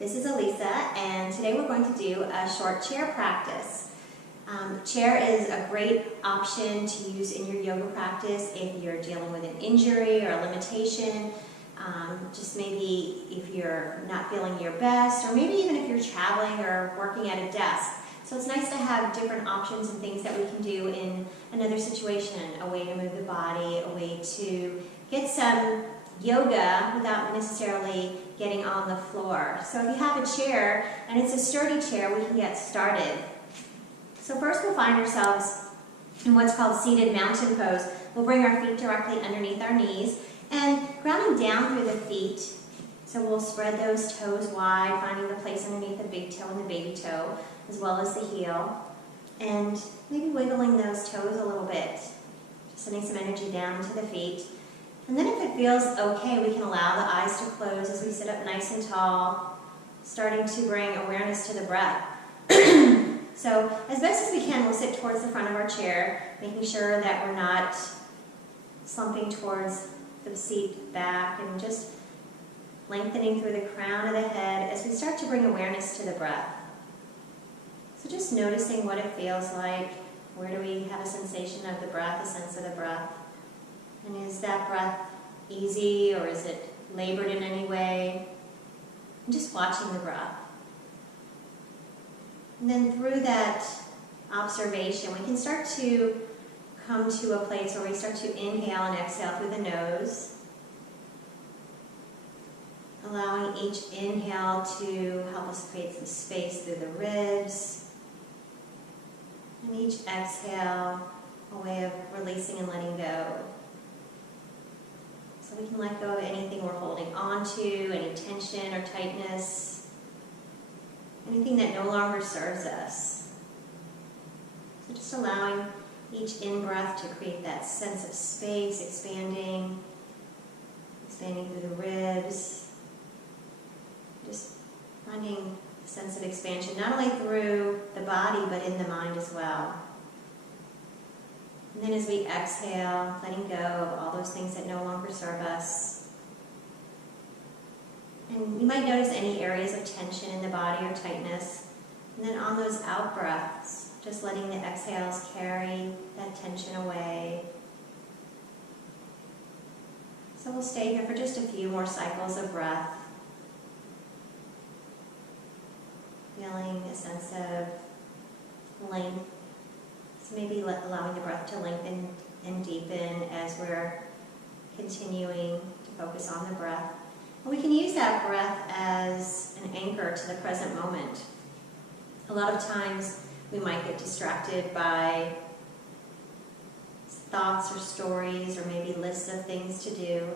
This is Elisa, and today we're going to do a short chair practice. Chair is a great option to use in your yoga practice if you're dealing with an injury or a limitation, just maybe if you're not feeling your best, or maybe even if you're traveling or working at a desk. So it's nice to have different options and things that we can do in another situation, a way to move the body, a way to get some yoga without necessarily getting on the floor. So if you have a chair, and it's a sturdy chair, we can get started. So first we'll find ourselves in what's called seated mountain pose. We'll bring our feet directly underneath our knees and grounding down through the feet. So we'll spread those toes wide, finding the place underneath the big toe and the baby toe, as well as the heel. And maybe wiggling those toes a little bit, just sending some energy down to the feet. And then if it feels okay, we can allow the eyes to close as we sit up nice and tall, starting to bring awareness to the breath. So as best as we can, we'll sit towards the front of our chair, making sure that we're not slumping towards the seat back and just lengthening through the crown of the head as we start to bring awareness to the breath. So just noticing what it feels like. Where do we have a sensation of the breath, a sense of the breath? And is that breath easy, or is it labored in any way? And just watching the breath. And then through that observation, we can start to come to a place where we start to inhale and exhale through the nose. Allowing each inhale to help us create some space through the ribs. And each exhale, a way of releasing and letting go. So we can let go of anything we're holding on to, any tension or tightness, anything that no longer serves us. So just allowing each in-breath to create that sense of space, expanding through the ribs. Just finding a sense of expansion, not only through the body, but in the mind as well. And then as we exhale, letting go of all those things that no longer serve us. And you might notice any areas of tension in the body or tightness. And then on those out breaths, just letting the exhales carry that tension away. So we'll stay here for just a few more cycles of breath. Feeling a sense of length. So maybe allowing the breath to lengthen and deepen as we're continuing to focus on the breath. And we can use that breath as an anchor to the present moment. A lot of times we might get distracted by thoughts or stories or maybe lists of things to do,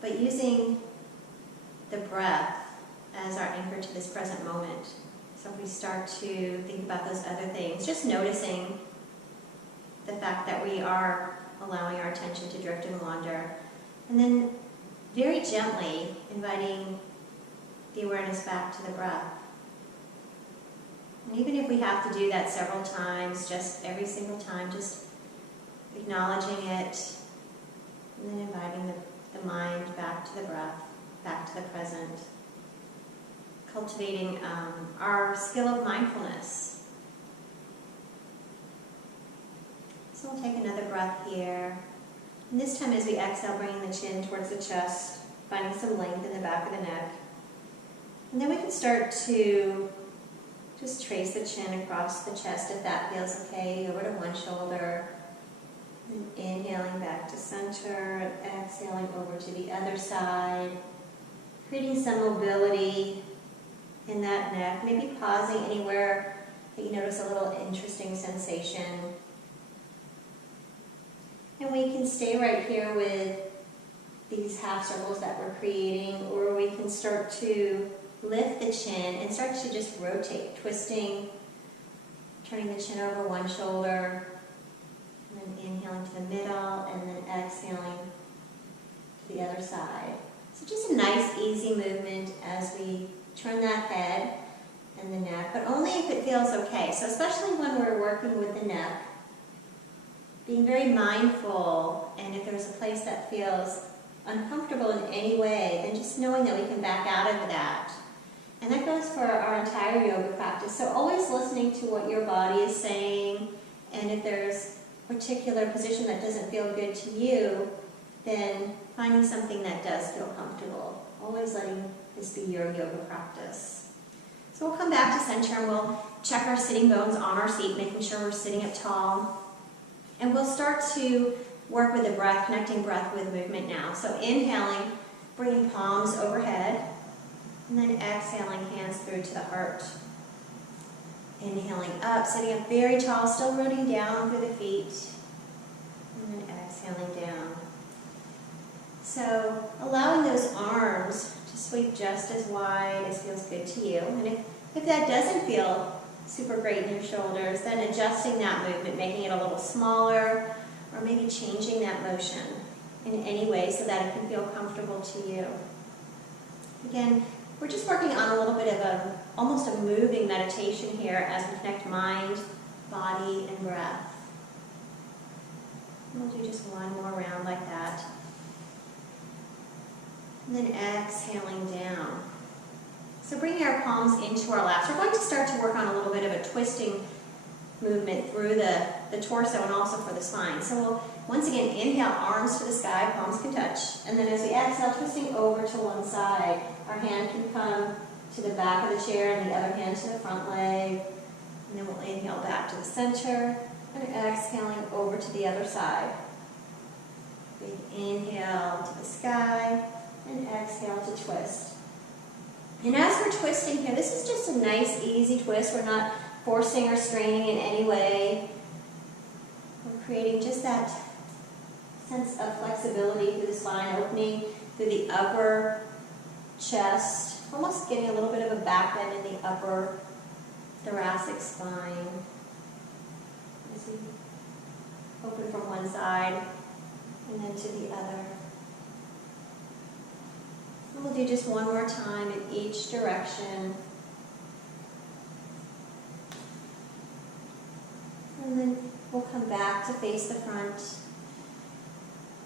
but using the breath as our anchor to this present moment. So if we start to think about those other things, just noticing the fact that we are allowing our attention to drift and wander, and then very gently inviting the awareness back to the breath. And even if we have to do that several times, just every single time, just acknowledging it, and then inviting the mind back to the breath, back to the present. Cultivating our skill of mindfulness. So we'll take another breath here. And this time as we exhale, bringing the chin towards the chest, finding some length in the back of the neck. And then we can start to just trace the chin across the chest if that feels okay, over to one shoulder. And inhaling back to center, and exhaling over to the other side. Creating some mobility in that neck, maybe pausing anywhere that you notice a little interesting sensation. And we can stay right here with these half circles that we're creating, or we can start to lift the chin and start to just rotate, twisting, turning the chin over one shoulder, and then inhaling to the middle, and then exhaling to the other side. So just a nice, easy movement as we turn that head and the neck, but only if it feels okay. So especially when we're working with the neck, being very mindful, and if there's a place that feels uncomfortable in any way, then just knowing that we can back out of that. And that goes for for our entire yoga practice. So always listening to what your body is saying, and if there's a particular position that doesn't feel good to you, then finding something that does feel comfortable. Always letting this be your yoga practice. So we'll come back to center and we'll check our sitting bones on our seat, making sure we're sitting up tall. And we'll start to work with the breath, connecting breath with movement now. So inhaling, bringing palms overhead, and then exhaling, hands through to the heart. Inhaling up, sitting up very tall, still rooting down through the feet, and then exhaling down. So allowing those arms to sweep just as wide as feels good to you. And if that doesn't feel super great in your shoulders, then adjusting that movement, making it a little smaller, or maybe changing that motion in any way so that it can feel comfortable to you. Again, we're just working on a little bit of almost a moving meditation here as we connect mind, body, and breath. And we'll do just one more round like that. And then exhaling down. So bringing our palms into our laps. We're going to start to work on a little bit of a twisting movement through the torso and also for the spine. So we'll once again inhale, arms to the sky, palms can touch. And then as we exhale, twisting over to one side. Our hand can come to the back of the chair and the other hand to the front leg. And then we'll inhale back to the center and exhaling over to the other side. Big inhale to the sky and exhale to twist. And as we're twisting here, this is just a nice, easy twist. We're not forcing or straining in any way. We're creating just that sense of flexibility through the spine, opening through the upper chest, almost getting a little bit of a back bend in the upper thoracic spine. As we open from one side and then to the other. And we'll do just one more time in each direction. And then we'll come back to face the front.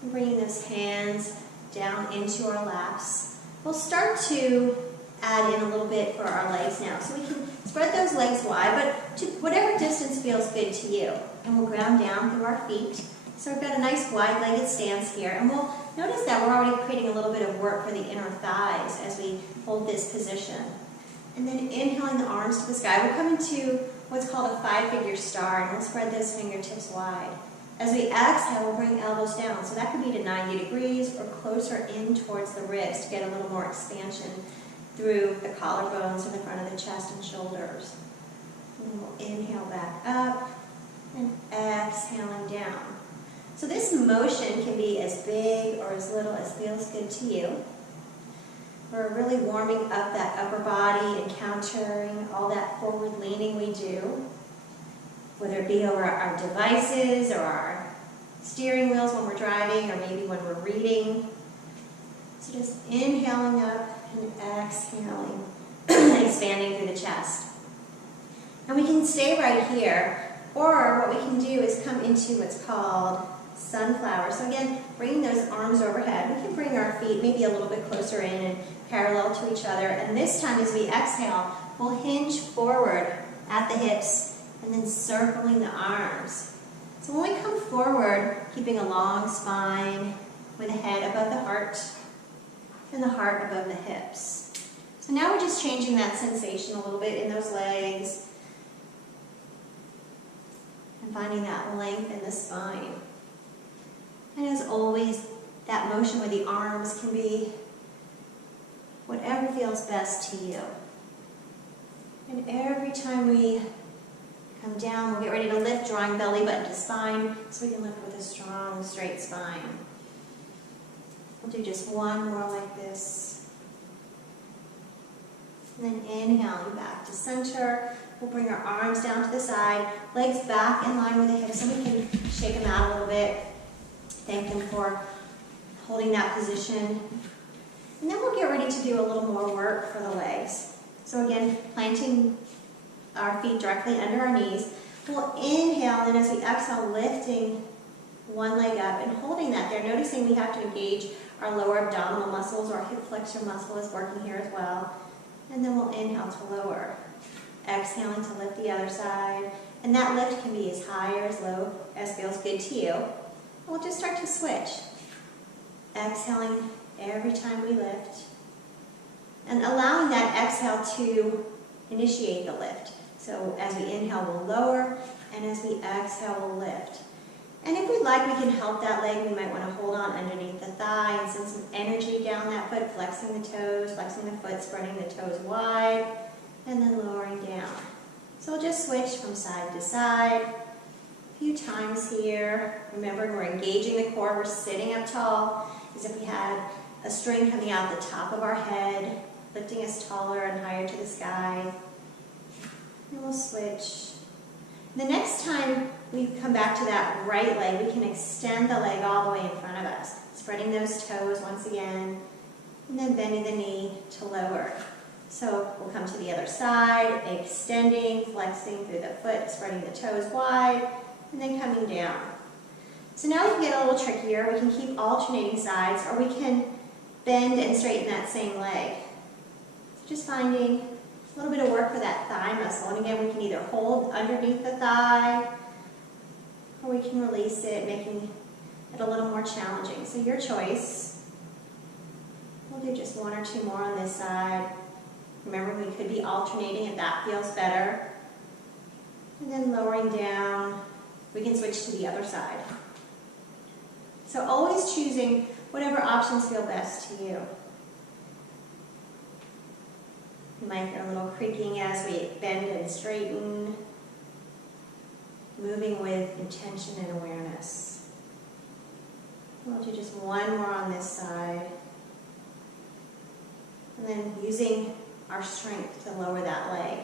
And bringing those hands down into our laps. We'll start to add in a little bit for our legs now. So we can spread those legs wide, but to whatever distance feels good to you. And we'll ground down through our feet. So we've got a nice wide-legged stance here. And we'll notice that we're already creating a little bit of work for the inner thighs as we hold this position. And then inhaling the arms to the sky, we'll come into what's called a five-figure star, and we'll spread those fingertips wide. As we exhale, we'll bring elbows down. So that could be to 90 degrees or closer in towards the ribs to get a little more expansion through the collarbones in the front of the chest and shoulders. And then we'll inhale back up and exhaling down. So this motion can be as big or as little as feels good to you. We're really warming up that upper body and countering all that forward leaning we do, whether it be over our devices or our steering wheels when we're driving or maybe when we're reading. So just inhaling up and exhaling, expanding through the chest. And we can stay right here, or what we can do is come into what's called sunflower. So again, bringing those arms overhead, we can bring our feet maybe a little bit closer in and parallel to each other. And this time as we exhale, we'll hinge forward at the hips and then circling the arms. So when we come forward, keeping a long spine with the head above the heart and the heart above the hips. So now we're just changing that sensation a little bit in those legs and finding that length in the spine. And as always, that motion with the arms can be whatever feels best to you. And every time we come down, we'll get ready to lift, drawing belly button to spine, so we can lift with a strong, straight spine. We'll do just one more like this. And then inhaling back to center. We'll bring our arms down to the side, legs back in line with the hips, so we can shake them out a little bit. Thank them for holding that position. And then we'll get ready to do a little more work for the legs. So again, planting our feet directly under our knees. We'll inhale, and as we exhale, lifting one leg up and holding that there. Noticing we have to engage our lower abdominal muscles, or our hip flexor muscle is working here as well. And then we'll inhale to lower. Exhaling to lift the other side. And that lift can be as high or as low as feels good to you. And we'll just start to switch. Exhaling every time we lift. And allowing that exhale to initiate the lift. So as we inhale, we'll lower, and as we exhale, we'll lift. And if we'd like, we can help that leg. We might want to hold on underneath the thigh and send some energy down that foot, flexing the toes, flexing the foot, spreading the toes wide, and then lowering down. So we'll just switch from side to side a few times here. Remember, we're engaging the core. We're sitting up tall as if we had a string coming out the top of our head, lifting us taller and higher to the sky. And we'll switch. The next time we come back to that right leg, we can extend the leg all the way in front of us, spreading those toes once again, and then bending the knee to lower. So we'll come to the other side, extending, flexing through the foot, spreading the toes wide, and then coming down. So now we can get a little trickier. We can keep alternating sides, or we can bend and straighten that same leg. So just finding a little bit of work for that thigh muscle. And again, we can either hold underneath the thigh, or we can release it, making it a little more challenging. So your choice. We'll do just one or two more on this side. Remember, we could be alternating if that feels better. And then lowering down, we can switch to the other side. So always choosing whatever options feel best to you. You might hear a little creaking as we bend and straighten, moving with intention and awareness. We'll do just one more on this side. And then using our strength to lower that leg.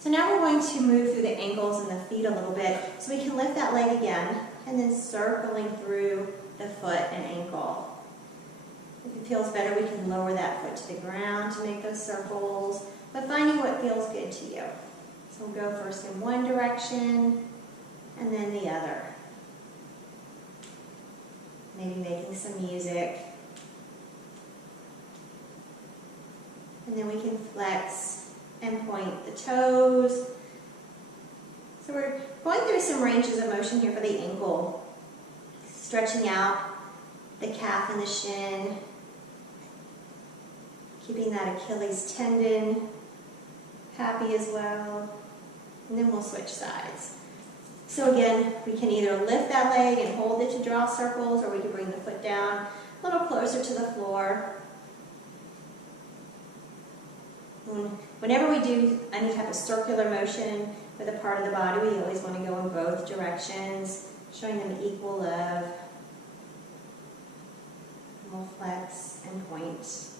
So now we're going to move through the ankles and the feet a little bit so we can lift that leg again and then circling through the foot and ankle. If it feels better, we can lower that foot to the ground to make those circles, but finding what feels good to you. So we'll go first in one direction and then the other. Maybe making some music. And then we can flex and point the toes. So we're going through some ranges of motion here for the ankle. Stretching out the calf and the shin. Keeping that Achilles tendon happy as well. And then we'll switch sides. So again, we can either lift that leg and hold it to draw circles, or we can bring the foot down a little closer to the floor. Whenever we do any type of circular motion with a part of the body, we always want to go in both directions, showing them equal love. And we'll flex and point. So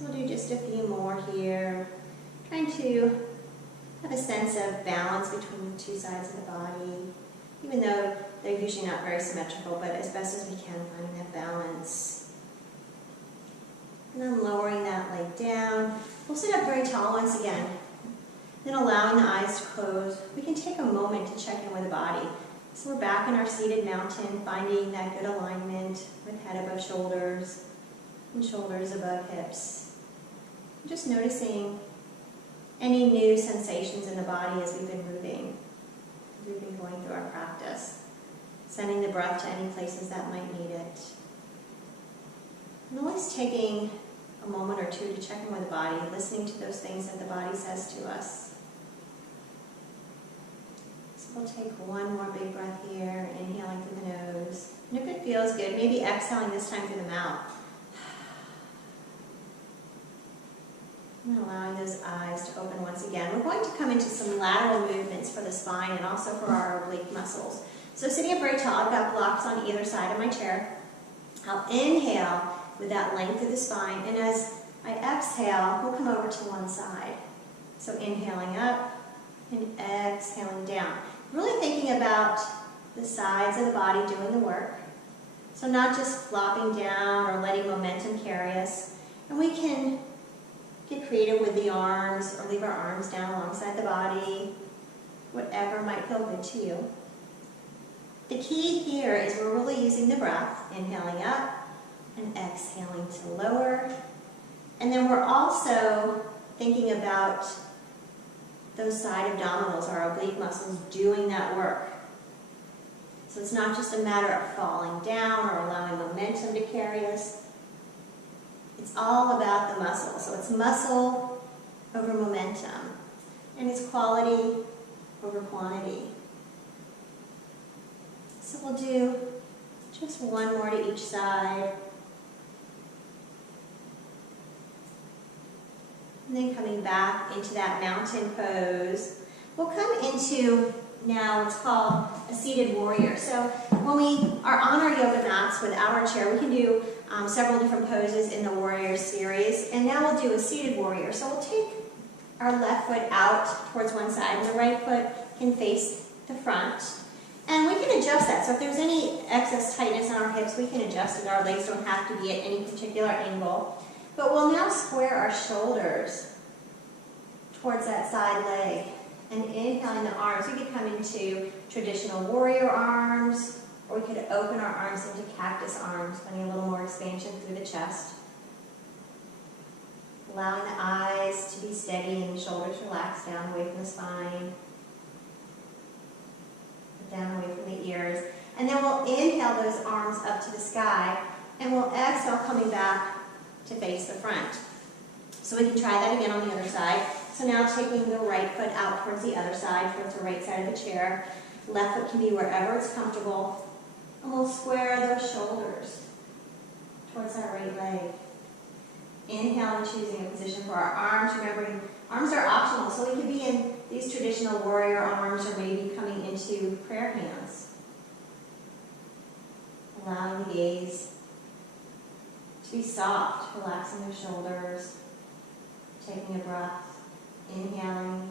we'll do just a few more here, trying to have a sense of balance between the two sides of the body, even though they're usually not very symmetrical, but as best as we can, finding that balance. And then lowering that leg down. We'll sit up very tall once again. Then allowing the eyes to close. We can take a moment to check in with the body. So we're back in our seated mountain, finding that good alignment with head above shoulders and shoulders above hips. Just noticing any new sensations in the body as we've been moving, as we've been going through our practice. Sending the breath to any places that might need it. And always taking a moment or two to check in with the body, listening to those things that the body says to us. So we'll take one more big breath here, inhaling through the nose. And if it feels good, maybe exhaling this time through the mouth. And allowing those eyes to open once again. We're going to come into some lateral movements for the spine and also for our oblique muscles. So sitting up very tall, I've got blocks on either side of my chair. I'll inhale with that length of the spine, and as I exhale, we'll come over to one side. So inhaling up and exhaling down. Really thinking about the sides of the body doing the work. So not just flopping down or letting momentum carry us. And we can get creative with the arms or leave our arms down alongside the body, whatever might feel good to you. The key here is we're really using the breath, inhaling up and exhaling to lower. And then we're also thinking about those side abdominals, our oblique muscles, doing that work. So it's not just a matter of falling down or allowing momentum to carry us. It's all about the muscle. So it's muscle over momentum, and it's quality over quantity. So we'll do just one more to each side. And then coming back into that mountain pose, we'll come into now what's called a seated warrior. So when we are on our yoga mats without our chair, we can do several different poses in the warrior series. And now we'll do a seated warrior. So we'll take our left foot out towards one side, and the right foot can face the front. And we can adjust that. So if there's any excess tightness in our hips, we can adjust it. Our legs don't have to be at any particular angle. But we'll now square our shoulders towards that side leg. And inhaling the arms, we could come into traditional warrior arms, or we could open our arms into cactus arms, finding a little more expansion through the chest. Allowing the eyes to be steady and the shoulders relaxed down away from the spine. Down away from the ears. And then we'll inhale those arms up to the sky, and we'll exhale coming back to face the front. So we can try that again on the other side. So now taking the right foot out towards the other side, towards the right side of the chair. Left foot can be wherever it's comfortable. And we'll square those shoulders towards that right leg. Inhale and choosing a position for our arms. Remembering, arms are optional, so we could be in these traditional warrior arms or maybe coming into prayer hands. Allowing the gaze to be soft, relaxing their shoulders, taking a breath, inhaling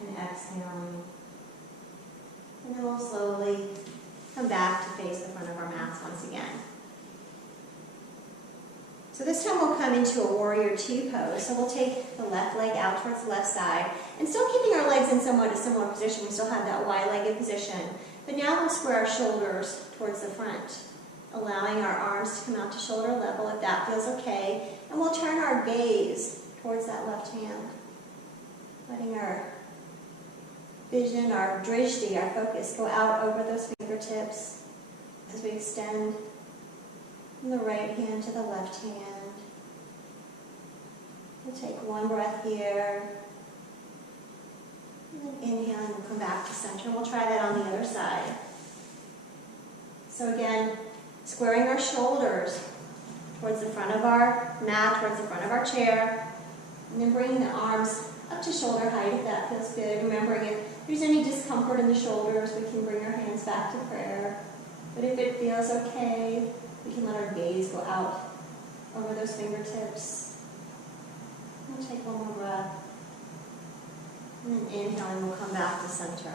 and exhaling. And then we'll slowly come back to face the front of our mats once again. So this time we'll come into a warrior two pose. So we'll take the left leg out towards the left side, and still keeping our legs in somewhat a similar position. We still have that wide-legged position. But now we'll square our shoulders towards the front, allowing our arms to come out to shoulder level if that feels okay. And we'll turn our gaze towards that left hand, letting our vision, our drishti, our focus, go out over those fingertips as we extend from the right hand to the left hand. We'll take one breath here. And then inhaling, we'll come back to center. We'll try that on the other side. So again, squaring our shoulders towards the front of our mat, towards the front of our chair. And then bringing the arms up to shoulder height if that feels good. Remembering if there's any discomfort in the shoulders, we can bring our hands back to prayer. But if it feels okay, we can let our gaze go out over those fingertips. We'll take one more breath. And then inhaling, we'll come back to center.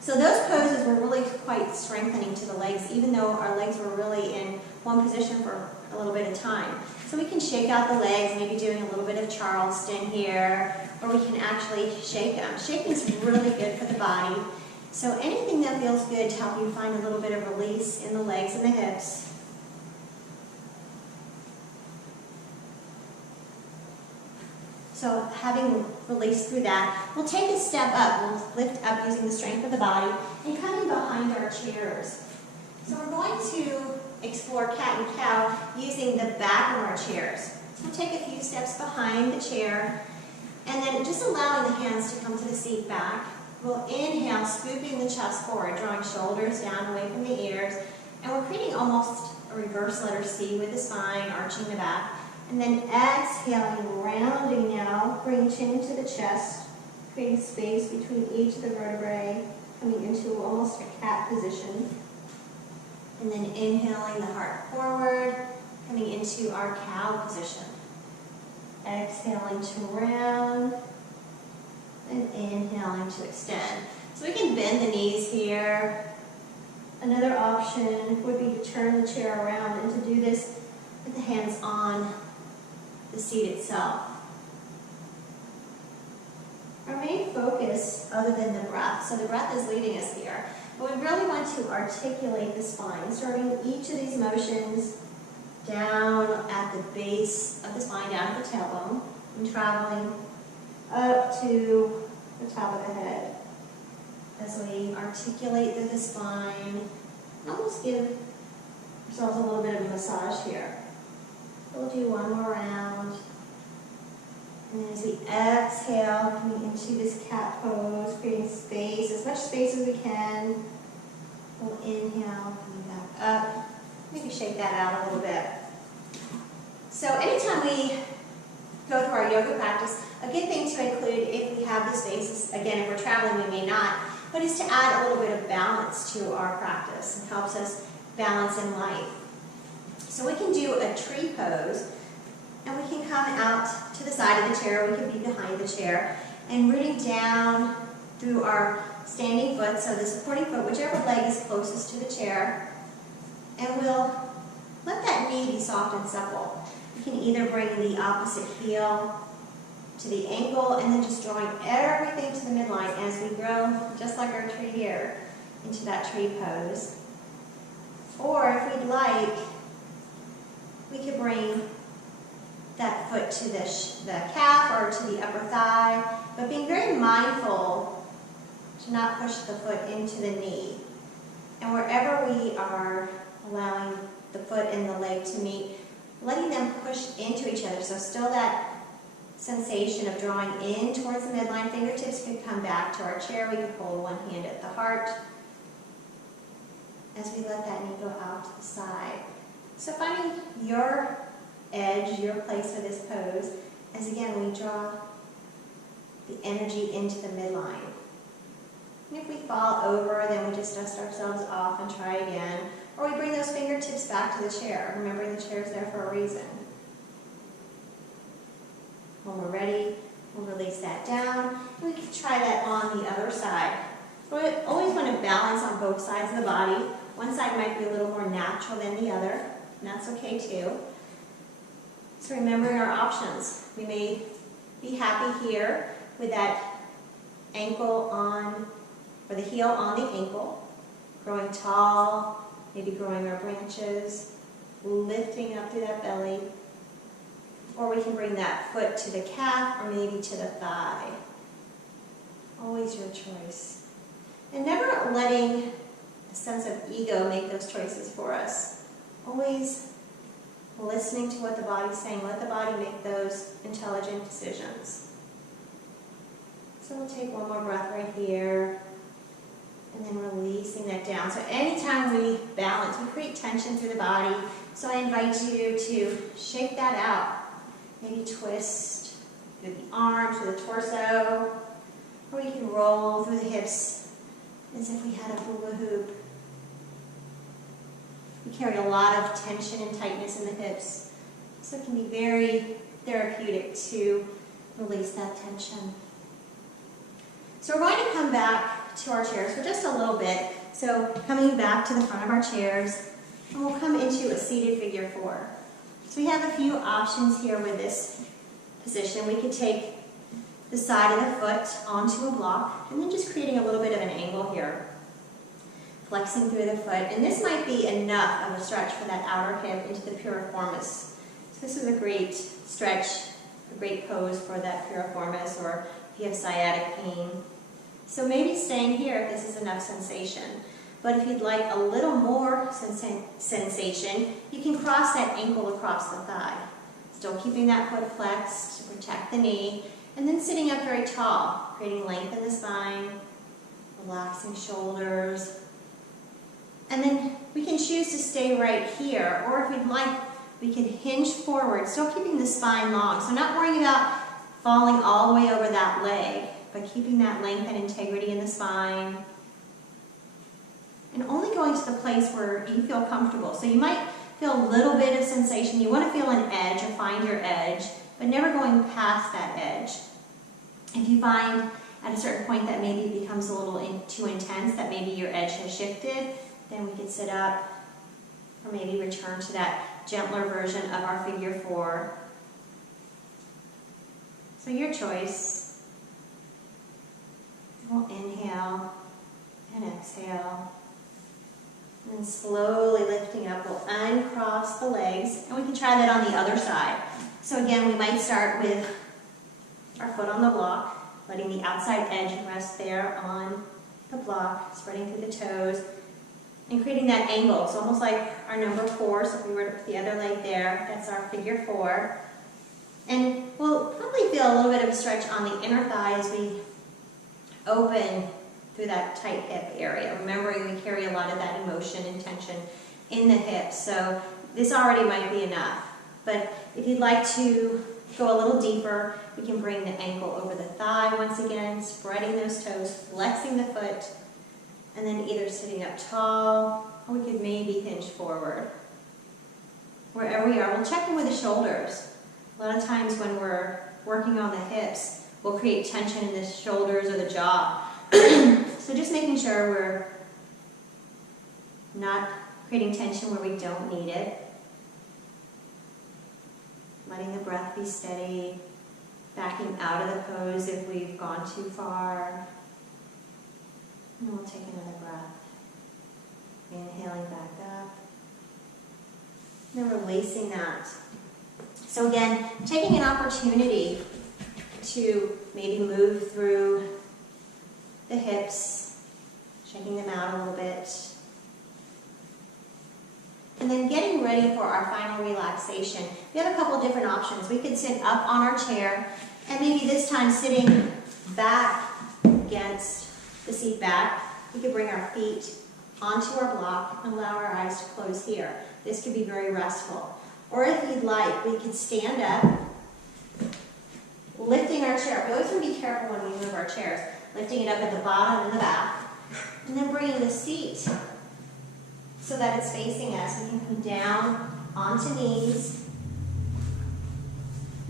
So those poses were really quite strengthening to the legs, even though our legs were really in one position for a little bit of time. So we can shake out the legs, maybe doing a little bit of Charleston here, or we can actually shake them. Shaking is really good for the body. So anything that feels good to help you find a little bit of release in the legs and the hips. So having released through that, we'll take a step up. We'll lift up using the strength of the body and coming behind our chairs. So we're going to explore cat and cow using the back of our chairs. So we'll take a few steps behind the chair and then just allowing the hands to come to the seat back. We'll inhale, scooping the chest forward, drawing shoulders down away from the ears. And we're creating almost a reverse letter C with the spine, arching the back. And then exhaling, rounding now, bringing chin into the chest, creating space between each of the vertebrae, coming into almost a cat position. And then inhaling the heart forward, coming into our cow position. Exhaling to round, and inhaling to extend. So we can bend the knees here. Another option would be to turn the chair around and to do this with the hands on the seat itself. Our main focus, other than the breath, so the breath is leading us here, But we really want to articulate the spine, starting each of these motions down at the base of the spine, down at the tailbone, and traveling up to the top of the head. As we articulate through the spine, almost give ourselves a little bit of a massage here. We'll do one more round. And then as we exhale, coming into this cat pose, creating space, as much space as we can. We'll inhale, coming back up. Maybe shake that out a little bit. So anytime we go through our yoga practice, a good thing to include if we have the space, again, if we're traveling, we may not, but is to add a little bit of balance to our practice. It helps us balance in life. So we can do a tree pose, and we can come out to the side of the chair, we can be behind the chair, and rooting down through our standing foot, so the supporting foot, whichever leg is closest to the chair, and we'll let that knee be soft and supple. You can either bring the opposite heel to the ankle, and then just drawing everything to the midline as we grow, just like our tree here, into that tree pose. Or if we'd like, we could bring that foot to the calf or to the upper thigh, but being very mindful to not push the foot into the knee. And wherever we are allowing the foot and the leg to meet, letting them push into each other. So still that sensation of drawing in towards the midline. Fingertips could come back to our chair. We could hold one hand at the heart as we let that knee go out to the side. So finding your edge, your place for this pose, as again we draw the energy into the midline. And if we fall over, then we just dust ourselves off and try again. Or we bring those fingertips back to the chair, remembering the chair's there for a reason. When we're ready, we'll release that down. And we can try that on the other side. So we always want to balance on both sides of the body. One side might be a little more natural than the other, and that's okay too. So remembering our options. We may be happy here with that ankle on, or the heel on the ankle, growing tall, maybe growing our branches, lifting up through that belly. Or we can bring that foot to the calf or maybe to the thigh. Always your choice. And never letting a sense of ego make those choices for us. Always listening to what the body's saying. Let the body make those intelligent decisions. So we'll take one more breath right here. And then releasing that down. So anytime we balance, we create tension through the body. So I invite you to shake that out. Maybe twist through the arms, through the torso, or you can roll through the hips as if we had a hula hoop. We carry a lot of tension and tightness in the hips, so it can be very therapeutic to release that tension. So we're going to come back to our chairs for just a little bit. So coming back to the front of our chairs, and we'll come into a seated figure four. So we have a few options here with this position. We could take the side of the foot onto a block and then just creating a little bit of an angle here. Flexing through the foot. And this might be enough of a stretch for that outer hip into the piriformis. So this is a great stretch, a great pose for that piriformis, or if you have sciatic pain. So maybe staying here if this is enough sensation. But if you'd like a little more sensation, you can cross that ankle across the thigh. Still keeping that foot flexed to protect the knee, and then sitting up very tall, creating length in the spine, relaxing shoulders. And then we can choose to stay right here, or if we'd like, we can hinge forward, still keeping the spine long. So not worrying about falling all the way over that leg, but keeping that length and integrity in the spine. And only going to the place where you feel comfortable. So you might feel a little bit of sensation. You want to feel an edge or find your edge, but never going past that edge. If you find at a certain point that maybe it becomes a little too intense, that maybe your edge has shifted, then we could sit up or maybe return to that gentler version of our figure four. So your choice. We'll inhale And exhale. And then slowly lifting up, we'll uncross the legs. And we can try that on the other side. So again, we might start with our foot on the block, letting the outside edge rest there on the block, spreading through the toes, and creating that angle. It's almost like our number 4, so if we were to put the other leg there, that's our figure 4. And we'll probably feel a little bit of a stretch on the inner thigh as we open through that tight hip area. Remembering we carry a lot of that emotion and tension in the hips, so this already might be enough. But if you'd like to go a little deeper, we can bring the ankle over the thigh once again, spreading those toes, flexing the foot, and then either sitting up tall, or we could maybe hinge forward. Wherever we are, we'll check in with the shoulders. A lot of times when we're working on the hips, we'll create tension in the shoulders or the jaw. So just making sure we're not creating tension where we don't need it. Letting the breath be steady, backing out of the pose if we've gone too far. And we'll take another breath. Inhaling back up. And then releasing that. So again, taking an opportunity to maybe move through the hips, shaking them out a little bit. And then getting ready for our final relaxation. We have a couple different options. We could sit up on our chair, and maybe this time sitting back against the seat back. We could bring our feet onto our block and allow our eyes to close here. This could be very restful. Or if you'd like, we could stand up, lifting our chair. We always want to be careful when we move our chairs. Lifting it up at the bottom and the back, and then bringing the seat so that it's facing us. We can come down onto knees,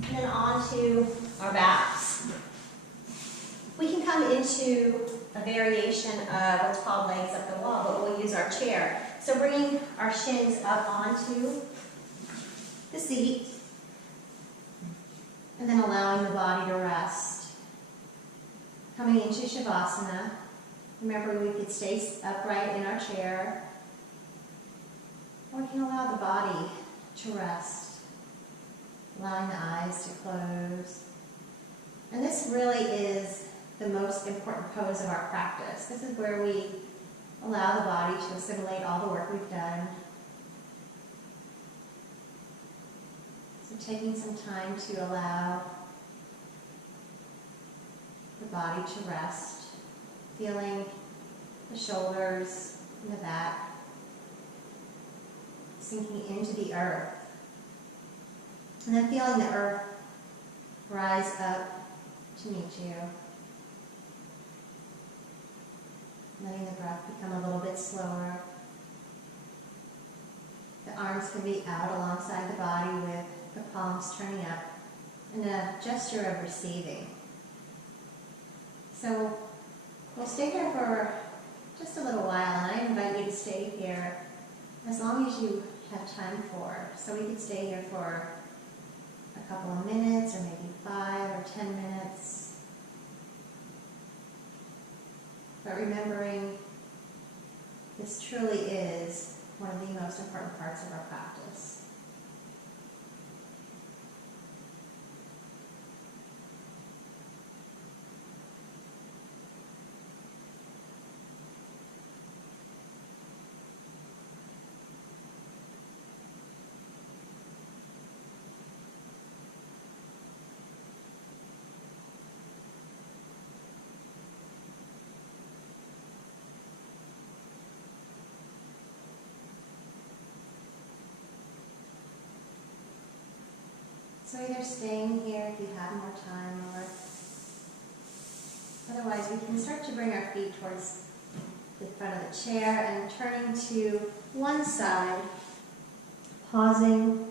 and then onto our backs. We can come into a variation of what's called legs up the wall, but we'll use our chair. So bringing our shins up onto the seat, and then allowing the body to rest. Coming into Shavasana. Remember, we could stay upright in our chair, or we can allow the body to rest, allowing the eyes to close. And this really is the most important pose of our practice. This is where we allow the body to assimilate all the work we've done. So taking some time to allow the body to rest, feeling the shoulders and the back sinking into the earth, and then feeling the earth rise up to meet you, letting the breath become a little bit slower. The arms can be out alongside the body with the palms turning up, and a gesture of receiving. So we'll stay here for just a little while, and I invite you to stay here as long as you have time for. So we could stay here for a couple of minutes, or maybe 5 or 10 minutes. But remembering this truly is one of the most important parts of our practice. So either staying here if you have more time, or otherwise we can start to bring our feet towards the front of the chair and turning to one side, pausing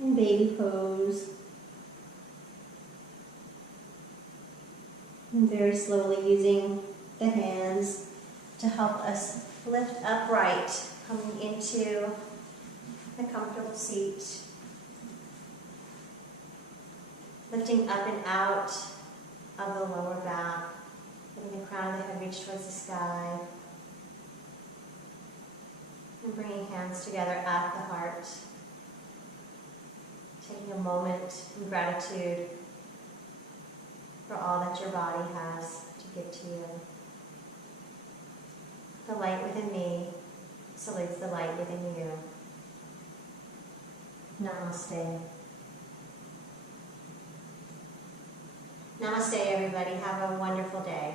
in baby pose, and very slowly using the hands to help us lift upright, coming into a comfortable seat. Lifting up and out of the lower back, letting the crown of the head reach towards the sky. And bringing hands together at the heart. Taking a moment in gratitude for all that your body has to give to you. The light within me salutes the light within you. Namaste. Namaste, everybody. Have a wonderful day.